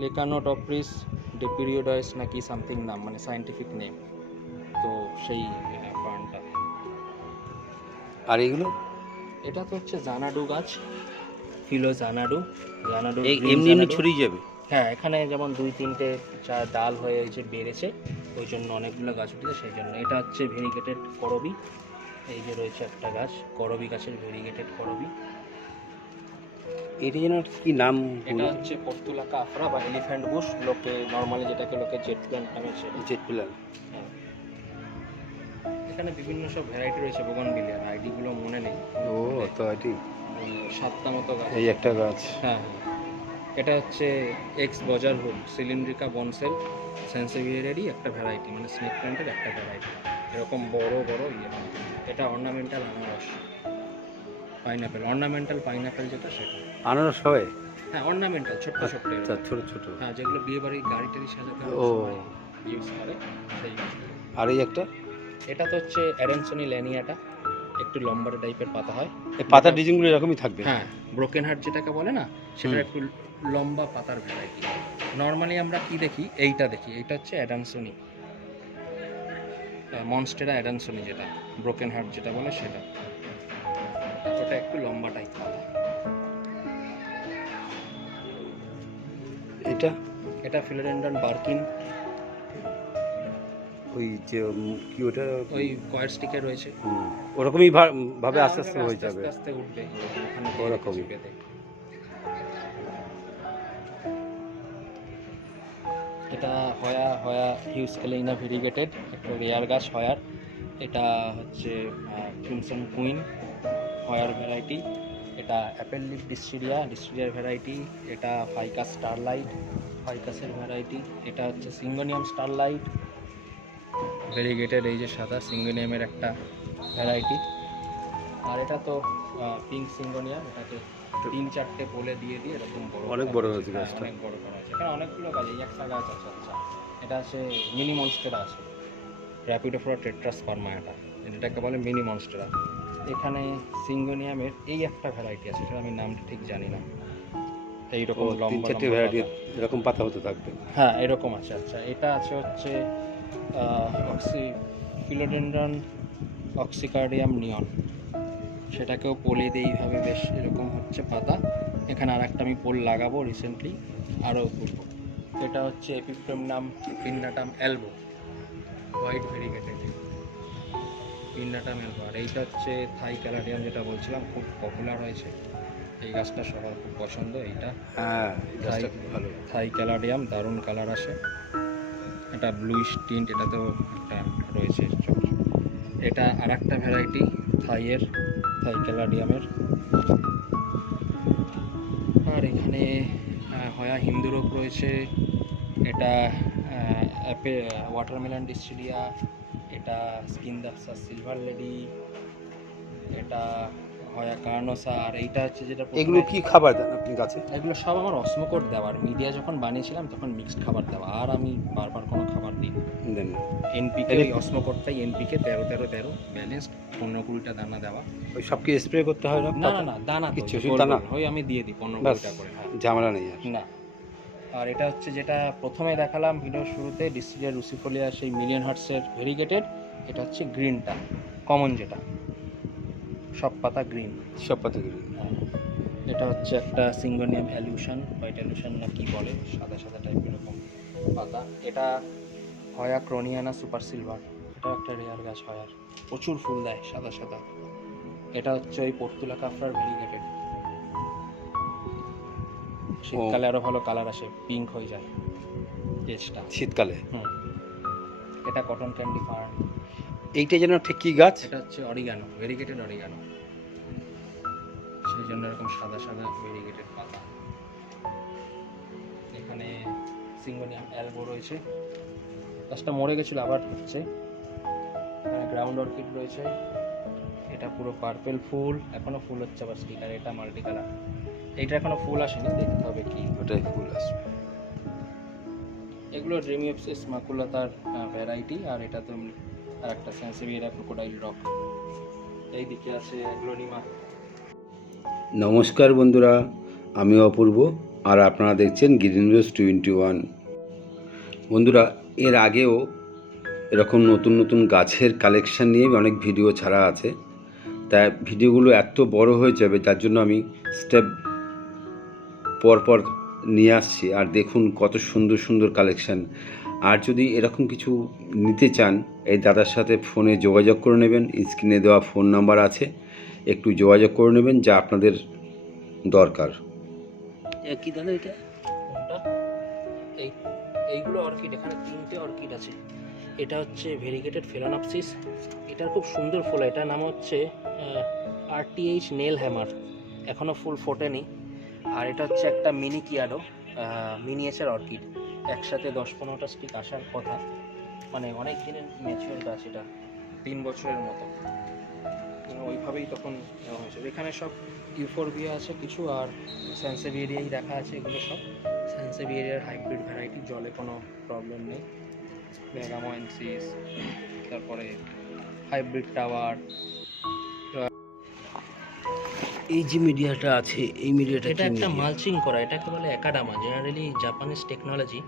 প্লেকানোটপ্রিস ডেপিরিওডাইস নাকি সামথিং নাম, মানে সায়েন্টিফিক নেম। তো সেই ফার্নটা। আর এগুলো এটা তো হচ্ছে জানাডু গাছ, ফিলো জানাডু, জানাডু এমনি এমনি ছড়িয়ে যাবে? হ্যাঁ, এখানে যেমন 2-3টে ডাল হয়ে যে বেড়েছে, ওই জন্য অনেকগুলো গাছ উঠেছে সেই জন্য। এটা হচ্ছে ভেরিগেটেড করবি, এই যে রয়েছে একটা গাছ করবি গাছের, ভেরিগেটেড করবি। এটা যেন কি নাম? এটা হচ্ছে পর্তুলাকা আফরা বা এলিফ্যান্ট বুশ, লোকে নর্মালি যেটাকে লোকে জেট প্ল্যান্ট নামে চেনে। Jet plant. হ্যাঁ, এখানে বিভিন্ন সব ভ্যারাইটি রয়েছে বোগানভিলিয়ার, আইডিগুলো মনে নেই। ও তো এটি 7টা মতো গাছ। এই একটা গাছ। হ্যাঁ, এটা হচ্ছে এক্স বজার হুল সিলিন্ড্রিকা বনসেল সেন্সেভিয়ারেরই একটা ভ্যারাইটি, মানে স্নেক প্ল্যান্টের একটা ভ্যারাইটি, এরকম বড় বড় ইয়ে। এটা অর্নামেন্টাল আনারস, পাইনাপেল, অর্নামেন্টাল পাইনাপেল যেটা সেটা। আনারস হয়? হ্যাঁ, অর্নামেন্টাল, ছোট্ট ছোট্ট, আচ্ছা, ছোট ছোট। হ্যাঁ, যেগুলো বিয়ে বাড়ির গাড়ি টাড়ি সাজাতে ও, ইউজ করে সেই। আর এই একটা এটা তো হচ্ছে অ্যাডেনসনি ল্যানিয়াটা, একটু লম্বা টাইপের পাতা হয়। এই পাতার ডিজাইনগুলো এরকমই থাকবে? হ্যাঁ, ব্রোকেন হার্ট যেটাকে বলে না, সেটা একটু লম্বা পাতার ভ্যারাইটি। নর্মালি আমরা কি দেখি, এইটা দেখি, এইটা হচ্ছে অ্যাডানসনি, মনস্টেরা অ্যাডানসনি, যেটা ব্রোকেন হার্ট যেটা বলে সেটা, ওটা একটু লম্বা টাইপ পাতা। এটা এটা ফিলোডেন্ড্রন বার্কিন, ওই যে কি ওটা ওই কয়ের স্টিকে রয়েছে। ওরকমই ভাবে আস্তে আস্তে হয়ে যাবে, আস্তে আস্তে উঠবে ওরকমই। এটা হয়া হয়া হিউস্কেলেইনা ভেরিগেটেড, একটা রেয়ার গাছ হয়ার। এটা হচ্ছে ক্রিমসন কুইন হয়ার ভ্যারাইটি। এটা অ্যাপেল লিফ ডিস্টিরিয়ার ভ্যারাইটি। এটা ফাইকাস স্টারলাইট, ফাইকাসের ভ্যারাইটি। এটা হচ্ছে সিঙ্গোনিয়াম স্টারলাইট ভেরিগেটেড, এই যে সাদা সিঙ্গোনিয়ামের একটা ভ্যারাইটি। আর এটা তো পিঙ্ক সিঙ্গোনিয়াম, এটাকে 3-4টে বলে দিয়ে এরকম বড়, অনেক বড় হয়েছে গাছটা। অনেক বড় করা আছে। এখানে অনেকগুলো গাছ, এই একটা গাছ আছে। আচ্ছা, এটা আছে মিনি মনস্টেরা আছে, র্যাপিডোফ্লোরা টেট্রাস্পারমা, এটাকে বলে মিনি মনস্টেরা। এখানে সিঙ্গোনিয়ামের এই একটা ভ্যারাইটি আছে, সেটা আমি নামটা ঠিক জানি না, এইরকম লম্বা 3-4টে ভ্যারাইটি এরকম পাতা হতে থাকবে। হ্যাঁ, এরকম আছে। আচ্ছা, এটা আছে হচ্ছে ফিলোডেন্ড্রন অক্সিকার্ডিয়াম নিয়ন, সেটাকেও পোলে দিই এইভাবে, বেশ এরকম হচ্ছে পাতা। এখানে আর একটা আমি পোল লাগাবো রিসেন্টলি, আরও তুলবো। এটা হচ্ছে এপিপ্রেমনাম পিন্নাটাম অ্যালবো, হোয়াইট ভেরিগেটেড পিন্নাটাম অ্যালবো। আর এইটা হচ্ছে থাই ক্যালাডিয়াম, যেটা বলছিলাম খুব পপুলার হয়েছে, এই গাছটা সবার খুব পছন্দ। এইটা হ্যাঁ, গাছটা খুব ভালো। থাই ক্যালাডিয়াম, দারুণ কালার আসে। এটা ব্লুইশ টিন্ট, এটাতেও একটা রয়েছে চক্র। এটা আর একটা ভ্যারাইটি থাই ক্যালাডিয়ামের। আর এখানে হয়া হিন্দুরোপ রয়েছে। এটা ওয়াটারমেলন ডিস্টিরিয়া, এটা স্কিনদাপসা সিলভার লেডি, এটা হয়া কার্নোসা। আর এইটা হচ্ছে যেটা, এগুলো কি খাবার দেন আপনি গাছে? এগুলো সব আমার অসমোকোট দেওয়ার, মিডিয়া যখন বানিয়েছিলাম তখন মিক্সড খাবার দেওয়া, আর আমি বারবার কোনো খাবার দিই দেন না? এনপিকে, এই অসমোকোটটাই এনপিকে 13-13-13 ব্যালেন্সড, 15-20টা দানা দেওয়া। ওই সব কি স্প্রে করতে হয় না? না না না, দানা কিচ্ছু, কিছু শুধু দানা? ওই আমি দিয়ে দিই 15-20টা করে। হ্যাঁ, ঝামেলা নেই আর। না। আর এটা হচ্ছে যেটা প্রথমে দেখালাম ভিডিওর শুরুতে, ডিস্টিরিয়া রুসিফোলিয়া, সেই মিলিয়ন হার্টসের ভেরিগেটেড। এটা হচ্ছে গ্রিনটা, কমন যেটা, সব পাতা গ্রিন, সব পাতাগুলো। হ্যাঁ। এটা হচ্ছে একটা সিঙ্গোনিয়াম অ্যালিউশন, হোয়াইট অ্যালিউশন না কি বলে, সাদা সাদা টাইপের এরকম পাতা। এটা হয়া ক্রোনিয়ানা সুপার সিলভার, এটাও একটা রেয়ার গাছ হয়ার, প্রচুর ফুল দেয় সাদা সাদা। এটা হচ্ছে ওই পর্তুলাকা আফরার ভেরিগেটেড, শীতকালে আরো ভালো কালার আসে, পিঙ্ক হয়ে যায় এজটা শীতকালে। এটা কটন ক্যান্ডি ফার্ন। এইটা যেন ঠিক কি গাছ? এটা হচ্ছে অরিগানো, ভেরিগেটেড অরিগানো, সেই জন্য এরকম সাদা সাদা ভেরিগেটেড পাতা। এখানে সিঙ্গোনিয়াম অ্যালবো রয়েছে, গাছটা মরে গেছিল, আবার হচ্ছে। এখানে গ্রাউন্ড অর্কিড রয়েছে, এটা পুরো পার্পেল ফুল, এখনো ফুল হচ্ছে আবার স্টিকার। এটা মাল্টি কালার, এইটা এখনো ফুল আসেনি, দেখতে হবে কি ওটাই ফুল আসবে। এগুলো ড্রিমিওপসিস মাকুলাতার ভ্যারাইটি। আর এটা তো আর একটা সেন্সিভিয়েরা ক্রোকোডাইল রক। এইদিকে আছে অ্যাগ্লোনিমা। নমস্কার বন্ধুরা, আমি অপূর্ব। আর আপনারা দেখছেন গ্রিন নিউজ 21। বন্ধুরা, এর আগেও এরকম নতুন নতুন গাছের কালেকশন নিয়ে অনেক ভিডিও ছাড়া আছে, তাই ভিডিওগুলো এত বড় হয়ে যাবে, যার জন্য আমি স্টেপ পরপর নিয়ে আসছি। আর দেখুন কত সুন্দর সুন্দর কালেকশান। আর যদি এরকম কিছু নিতে চান, এই দাদার সাথে ফোনে যোগাযোগ করে নেবেন। স্ক্রিনে দেওয়া ফোন নাম্বার আছে, একটু যোগাযোগ করে নেবেন যা আপনাদের দরকার। কি দাদা এটা? কোনটা? এইগুলো অর্কিড, এখানে 3টে অর্কিড আছে। এটা হচ্ছে ভেরিগেটেড ফেলানপসিস, এটার খুব সুন্দর ফুল, এটার নাম হচ্ছে RTH নেল হ্যামার, এখনও ফুল ফোটেনি। আর এটা হচ্ছে একটা মিনি কিয়াডো, মিনিয়েচার অর্কিড, একসাথে 10-15টা স্টিক আসার কথা, মানে অনেক দিনের ম্যাচিওর গাছ, এটা 3 বছরের মতো, ওইভাবেই তখন নেওয়া হয়েছে। এখানে সব ইউফোরবিয়া আছে কিছু, আর স্যানসেভিয়েরিয়াই রাখা আছে। এগুলো সব স্যানসেভিয়েরিয়ার হাইব্রিড ভ্যারাইটি, জলে কোনো প্রবলেম নেই। ভেগামোয়েন্সিস, তারপরে হাইব্রিড টাওয়ার। এই যে মিডিয়াটা আছে, এই মিডিয়াটা এটা একটা মালচিং করা, এটাকে বলে একাডামা, জেনারেলি জাপানিজ টেকনোলজি।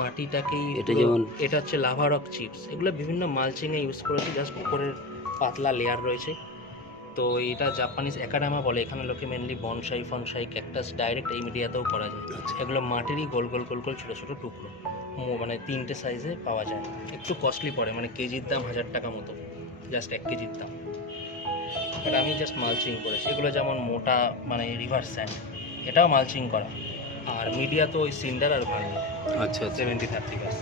মাটিটাকেই এটা যেমন এটা হচ্ছে লাভা রক চিপস, এগুলো বিভিন্ন মালচিংয়ে ইউজ করেছে, জাস্ট উপরের পাতলা লেয়ার রয়েছে। তো এটা জাপানিজ একাডামা বলে। এখানে লোকে মেনলি বনসাই ফনসাই ক্যাকটাস ডাইরেক্ট এই মিডিয়াতেও করা যায়। এগুলো মাটিরই গোল গোল গোল গোল ছোটো ছোটো টুকরো, মানে 3টে সাইজে পাওয়া যায়। একটু কস্টলি পড়ে, মানে কেজির দাম 1000 টাকা মতো, জাস্ট 1 কেজির দাম। বাট আমি জাস্ট মালচিং করেছি। এগুলো যেমন মোটা, মানে রিভার স্যান্ড, এটাও মালচিং করা। আর মিডিয়া তো ওই সিন্ডার আর ভার্মি, আচ্ছা 70-30 গাছ,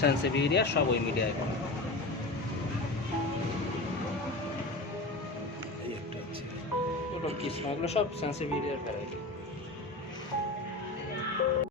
সানসেভিয়েরিয়া সব ওই মিডিয়ায় করা। এই একটা আছে। ওটা কি, এগুলো সব সানসেভিয়েরিয়ার ভ্যারাইটি।